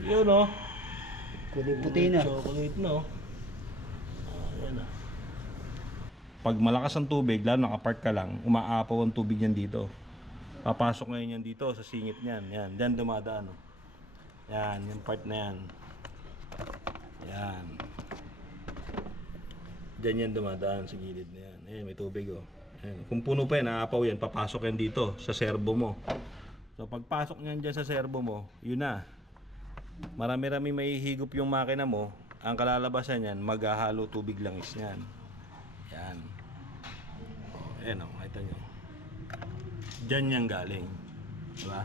Yun o. Kulay puti na. Chocolate na o. Ayan na. Pag malakas ang tubig, lalo nakapark ka lang, umaapaw ang tubig yan dito. Papasok ngayon yan dito sa singit niyan. Yan, diyan dumadaan o. Yan, yung part na yan. Yan. Diyan yan dumadaan sa gilid na yan. Ayan, may tubig o. Ayan. Kung puno pa yan, aapaw yan, papasok yan dito sa servo mo. So pagpasok niyan dyan sa servo mo, yun na. Marami-rami may higop yung makina mo. Ang kalalabasan niyan, maghahalo tubig langis niyan. Yan. Ayan o, makita nyo. Diyan yan galing. Diba?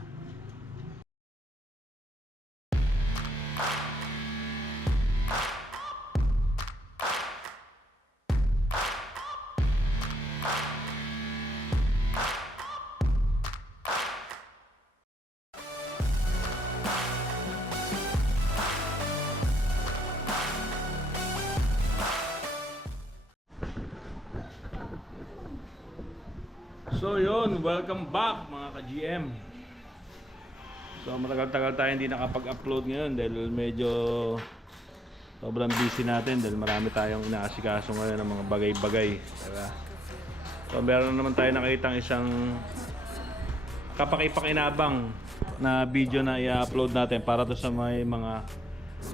So yun, welcome back mga ka-GM. So matagal-tagal tayo hindi nakapag-upload ngayon dahil medyo sobrang busy natin dahil marami tayong inaasikaso ngayon ng mga bagay-bagay, diba? So meron naman tayo nakitang isang kapakipakinabang na video na i-upload natin para to sa mga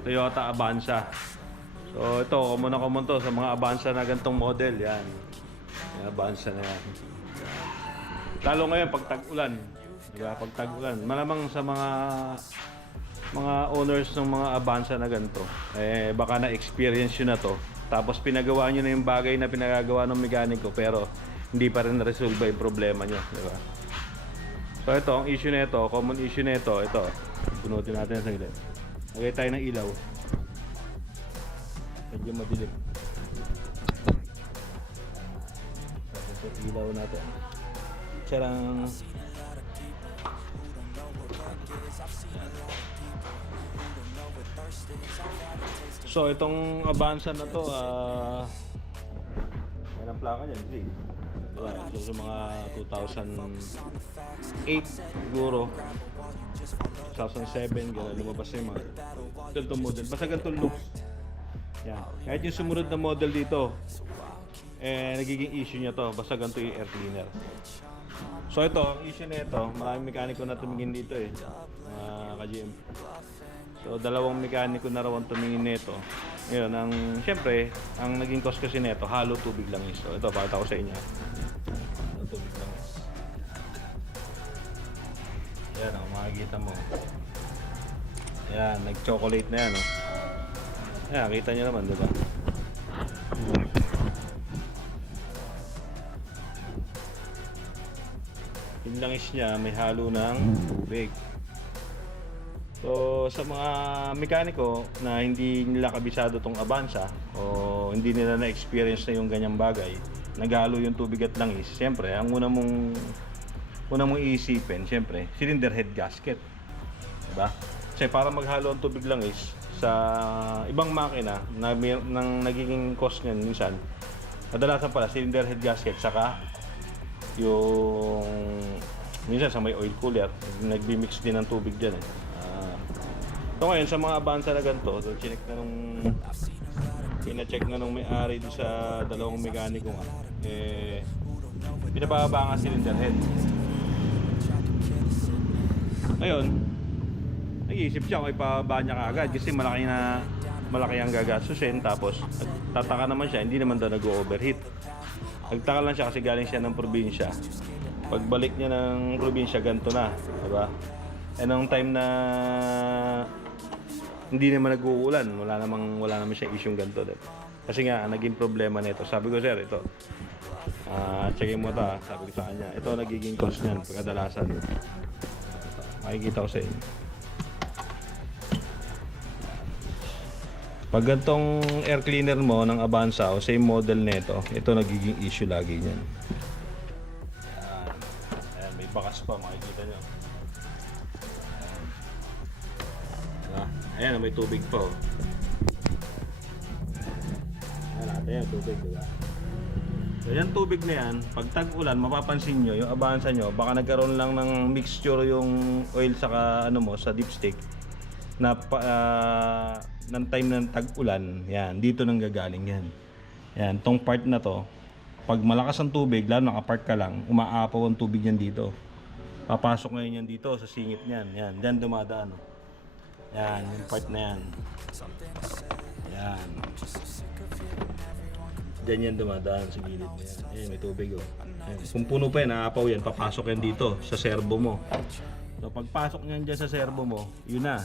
Toyota Avanza. So ito, common to sa mga Avanza na gantong model, yan. Yung Avanza na yan. Lalo ngayon pag tag-ulan, diba? Pag tag-ulan, malamang sa mga owners ng mga Avanza na ganito, baka na-experience yun na to. Tapos pinagawa nyo na yung bagay na pinagagawa ng mekaniko pero hindi pa rin na-resolve yung problema nyo, diba? So ito, ang issue na ito, common issue na ito, punutin natin sa gilid. Lagay tayo ng ilaw. Medyo madilim. So ito, ilaw natin. Sarang so itong Avanza na to yan ang plaka niyan, diba? So sa mga 2008 siguro 2007 gano'n lumabas na yung mga ganitong model, basta ganitong look yan. Kahit yung sumunod na model dito nagiging issue niya to, basta ganito yung air cleaner. So ito, ang issue na ito, maraming mekaniko na tumingin dito ka-GM. So dalawang mekaniko na raw ang tumingin nito. Ngayon, syempre, ang naging cause kasi nito, halo tubig lang is. So ito, pakita ko sa inyo. Halo tubig lang is. Ayan o, makikita mo. Ayan, nag-chocolate na yan o. Ayan, kita nyo naman, diba? Yung langis niya may halo ng tubig. So sa mga mekaniko na hindi nila kabisado tong Avanza o hindi nila na-experience na yung ganyang bagay, naghalo yung tubig at langis, siyempre ang una mong iisipin, siyempre cylinder head gasket, diba? Kasi para maghalo ang tubig langis sa ibang makina na nang nagiging cost niyan minsan, kadalasan pala cylinder head gasket saka yung minsan sa may oil cooler nagbi-mix din ng tubig dyan so ngayon sa mga Avanza na ganito, pina-check na nung may-ari sa dalawang mekaniko nga pinababa nga cylinder head. Ngayon nag-iisip siya kung ipababa niya kaagad kasi malaki ang gagastusin, tapos tataka naman siya, hindi naman daw nag-overheat. Nagtaka lang siya kasi galing siya ng probinsya. Pagbalik niya ng probinsya, ganito na, diba? Nung time na hindi naman nag-uulan, wala naman siya isyong ganito, diba? Kasi nga, naging problema nito. Sabi ko, sir, ito. Checkin mo ito, sabi ko sa kanya. Ito nagiging cost niyan, pagkadalasan. Makikita ko sa inyo. Pag gantong air cleaner mo ng Avanza o same model nito, ito nagiging issue lagi niyan. Ayan, may bakas pa, makikita nyo. Ayan, may tubig pa. Ayan natin yan, tubig, diba? So yan tubig na yan, pag tag-ulan, mapapansin nyo, yung Avanza nyo, baka nagkaroon lang ng mixture yung oil saka sa dipstick. na ng time ng tag-ulan, yan, dito nang gagaling yan. Yan, tong part na to, pag malakas ang tubig, lalo nakapark ka lang, umaapaw ang tubig yan dito. Papasok ngayon yan dito sa singit niyan. Yan, diyan dumadaan. Yan, yung part na yan. Yan. Diyan yan dumadaan sa gilid na yan. Ayan, may tubig oh. Ayan. Kung puno pa yan, naapaw yan, papasok yan dito sa servo mo. So pagpasok niyan dyan sa servo mo, yun na.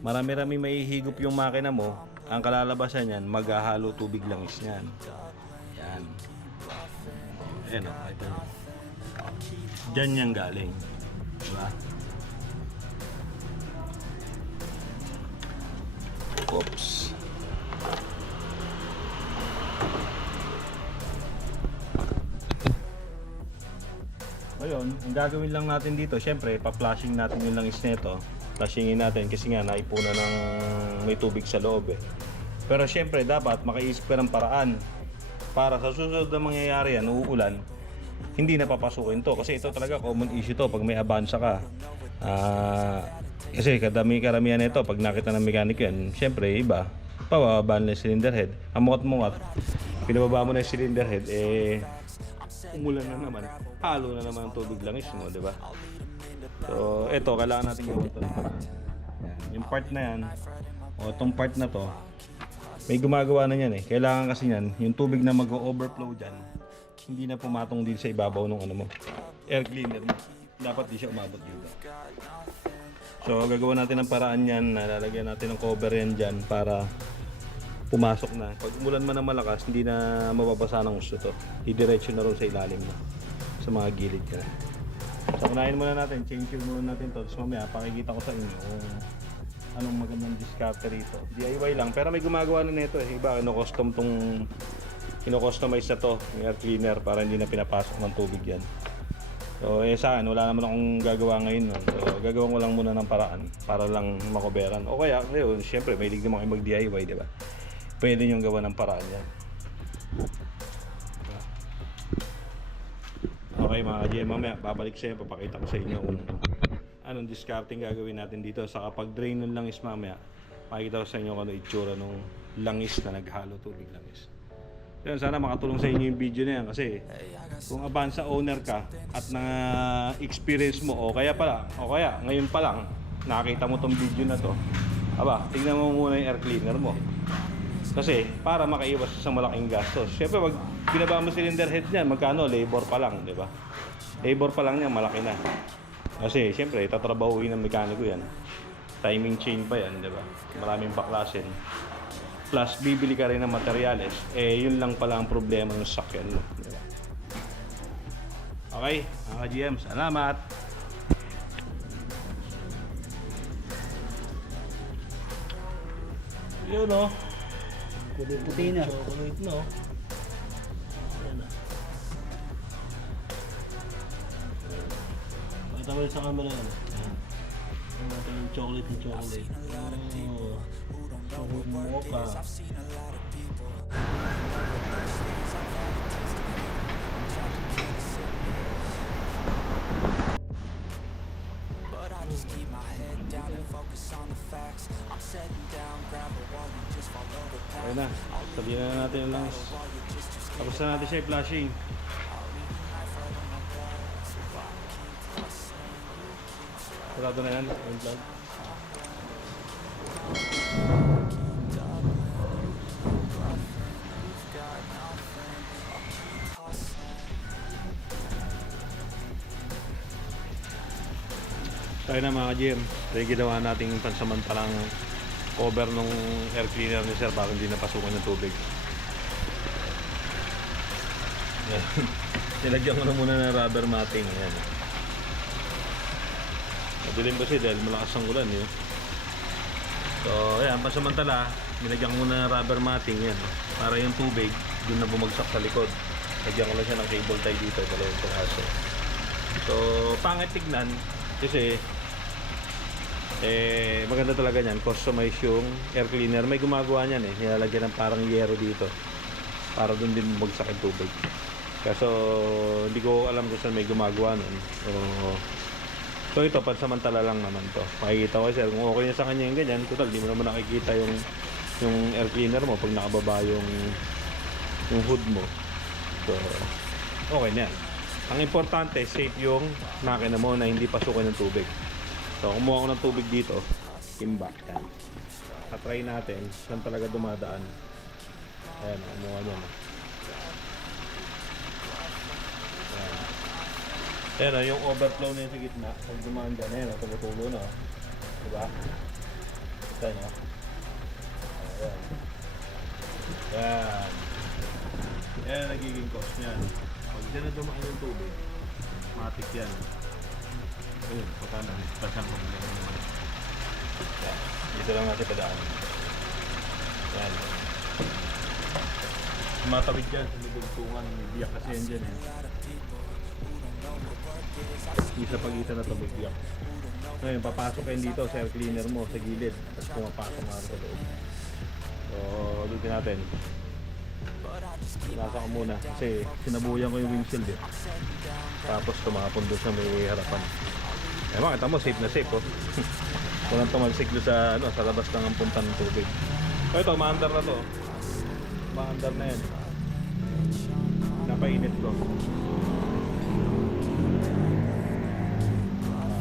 Marami-rami mahihigop yung makina mo. Ang kalalabasan niyan, maghahalo tubig langis niyan. Yan. Ayan oh, ito. Diyan yan galing. Diba? Oops. Ngayon, ang gagawin lang natin dito, syempre, pa-flushing natin yung langis nito. Flushingin natin kasi nga naipunan ng may tubig sa loob eh. Pero syempre, dapat makaisip ka ng paraan para sa susunod na mangyayari yan, uulan, hindi na papasukin to. Kasi ito talaga common issue to pag may abansa ka. Kasi karamihan nito, pag nakita ng mekaniko yan, syempre, iba, pababa na yung cylinder head. Ang mungat-mungat, pinababa mo na yung cylinder head, eh, umulan na naman, halo na naman ang tubig langis mo, di ba? So, ito, kailangan natin gawin ito ng paraan. Yung part na yan, o itong part na to, may gumagawa na yan eh. Kailangan kasi yan, yung tubig na mag-overflow dyan, hindi na pumatong din sa ibabaw ng ano mo, air cleaner mo. Dapat di siya umabot dito. So, gagawa natin ng paraan yan, lalagyan natin ng cover yan dyan para pumasok na. Pag umulan man ng malakas, hindi na mababasa ng gusto to. Didiretso na rin sa ilalim mo. Sa mga gilid ka. So, unahin muna natin. Change muna natin to. Tapos mamaya, pakikita ko sa inyo kung anong magandang diskarte rito. DIY lang. Pero may gumagawa na nito eh. Iba, kino-customize na to. Yung air cleaner para hindi na pinapasok ng tubig yan. So, sa akin, wala naman akong gagawa ngayon. No? So, gagawin ko lang muna ng paraan para lang makoberan. O kaya, ngayon, syempre, may hilig naman kayo mag-DIY, di ba? Pwede nyo gawa ng paraan yan. Okay mga ka-GM, mamaya babalik sa inyo, papakita ko sa inyo kung anong discarding gagawin natin dito. Sa kapag drain ng langis mamaya, makikita ko sa inyo kung ano itsura ng langis na naghalo tubig langis. Yan, sana makatulong sa inyo yung video na yan kasi kung Avanza owner ka at na-experience mo o kaya ngayon pa lang nakakita mo tong video na to, tingnan mo muna yung air cleaner mo. Kasi para makaiwas sa malaking gastos. Siyempre pag binaba mo cylinder head niyan, magkano? Labor pa lang, di ba? Labor pa lang niyan, malaki na. Kasi siyempre, tatrabahuin ng mekaniko yan. Timing chain pa yan, di ba? Maraming baklasin. Plus, bibili ka rin ng materyales. Yun lang pala ang problema ng sakyan mo, di ba? Okay, mga GM, salamat! Yun o. Kulay puti na. Chocolate no. Ayan na. Pakita mo sa camera yan. Ayan. Ayan natin yung chocolate. Oh. Chocolate mocha. Okay na, sabihin na natin yung langis. Tapos na natin siya i-flushing. Sarado na yan, yung plug. Tayo na mga ka-GM. Ito yung ginawa nating pansamantalang cover nung air cleaner ni sir para hindi napasukan yung tubig. Yan. Nilagyan ko na muna ng rubber matting. Yan. Madilim kasi dahil malakas ang ulan yun. So ayan, pansamantala nilagyan ko muna ng rubber matting yan. Para yung tubig dun na bumagsak sa likod. Lagyan ko lang siya ng cable tie dito, dalawang piraso. So pangit tignan kasi maganda talaga niyan, customize yung air cleaner. May gumagawa niyan eh, nilalagyan ng parang yero dito para doon din bumagsak yung tubig. Kaso hindi ko alam kung saan may gumagawa nun. So So ito, pansamantala lang naman to. Makikita ko sir, kung okay na sa kanya yung ganyan, total, di mo naman nakikita yung air cleaner mo pag nakababa yung hood mo. So, okay na yan. Ang importante, safe yung makina mo na hindi pasukan ng tubig. So, kumuha ko ng tubig dito, timba. Yan. Try natin saan talaga dumadaan. Ayan, kumuha nyo na. Ayan, yung overflow na yung sa gitna. Pag dumaan dyan, ayan, tumutulo na. Diba? Kita nyo? Ayan. Ayan. Ayan, nagiging cause niyan. Pag dyan na dumaan yung tubig, matik yan. Ayun, pagka na, pasang ko muna. Ayan, dito lang natin padaan. Ayan. Matawid dyan sa nagugtungan. May biyak kasi yan dyan eh. Isa pagitan na ito may biyak. Ngayon, papasok yan dito sa air cleaner mo sa gilid. Tapos pumapasok nga sa loob. So, ulitin natin. Nasa ko muna kasi sinabuyan ko yung windshield eh. Tapos tumapon doon sa may harapan. Eh makita mo, safe na safe oh. Walang tumalsik doon sa, sa labas lang ang punta ng tubig. So ito, maandar na to. Maandar na yan. Napainit ko.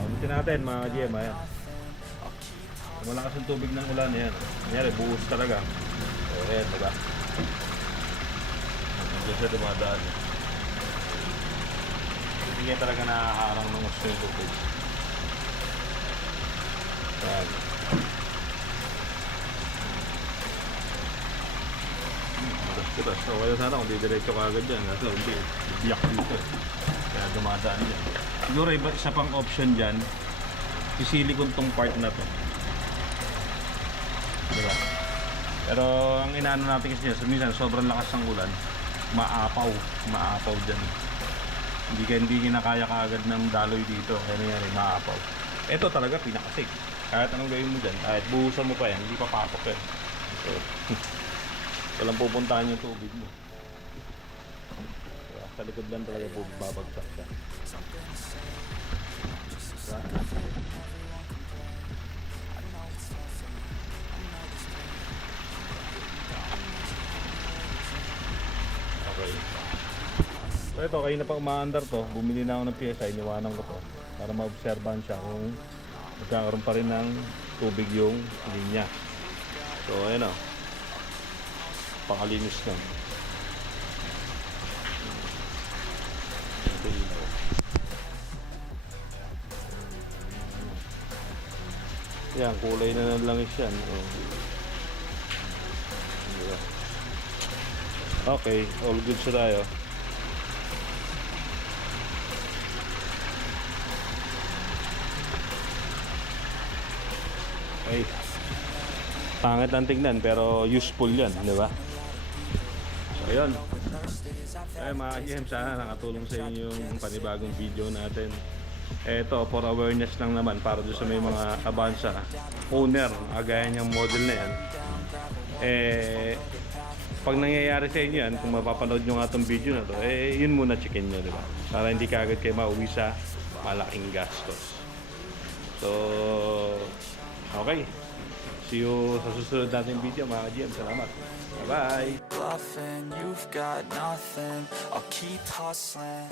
Ulitin natin mga GM, ayan. Malakas ang tubig ng ulan, yan. Nangyari, buhos talaga. So ayan, diba? Diyan siya dumadaan. Hindi niya talaga nakakaarang ng gusto yung tubig. Ayan. Matas-kitas. So, kaya sana kung didiretso ka agad dyan. Kasi hindi, biyak dito. Kaya dumadaan dyan. Siguro isa pang option dyan, isili ko tong part na to. Diba? Pero ang inaano natin kasi dyan, minsan sobrang lakas ng ulan, maapaw dyan. Hindi kinakaya kaagad ng daloy dito, kaya nangyari, maapaw. Ito talaga pinaka-safe. Kahit anong gawin mo dyan, kahit buhusan mo pa yan, hindi papasok yan. So, walang pupuntahan yung tubig mo. So, sa likod lang talaga babagsak siya. Diba? Okay. So ito, kayo na pang umaandar to, bumili na ako ng pyesa, iniwanan ko to para maobserbahan siya kung magkakaroon pa rin ng tubig yung linya. So ayun o, pakalinis lang. Ito ilaw. Yan, kulay na ng langis yan. Diba? Okay, all good sa tayo. Okay. Pangit ang tignan pero useful yan, di ba? So, ayun. Ay, mga GM, sana nakatulong sa inyo yung panibagong video natin. Eto, for awareness lang naman para doon sa may mga Avanza owner, agaya niyang model na yan. Pag nangyayari sa inyo yan, kung mapapanood nyo nga itong video na to, yun muna checkin nyo, di ba? Para hindi kaagad kayo mauwi sa malaking gastos. So, okay. See you sa susunod natin video mga GM. Salamat. Bye-bye. Bluffing, you've got nothing. I'll keep hustling.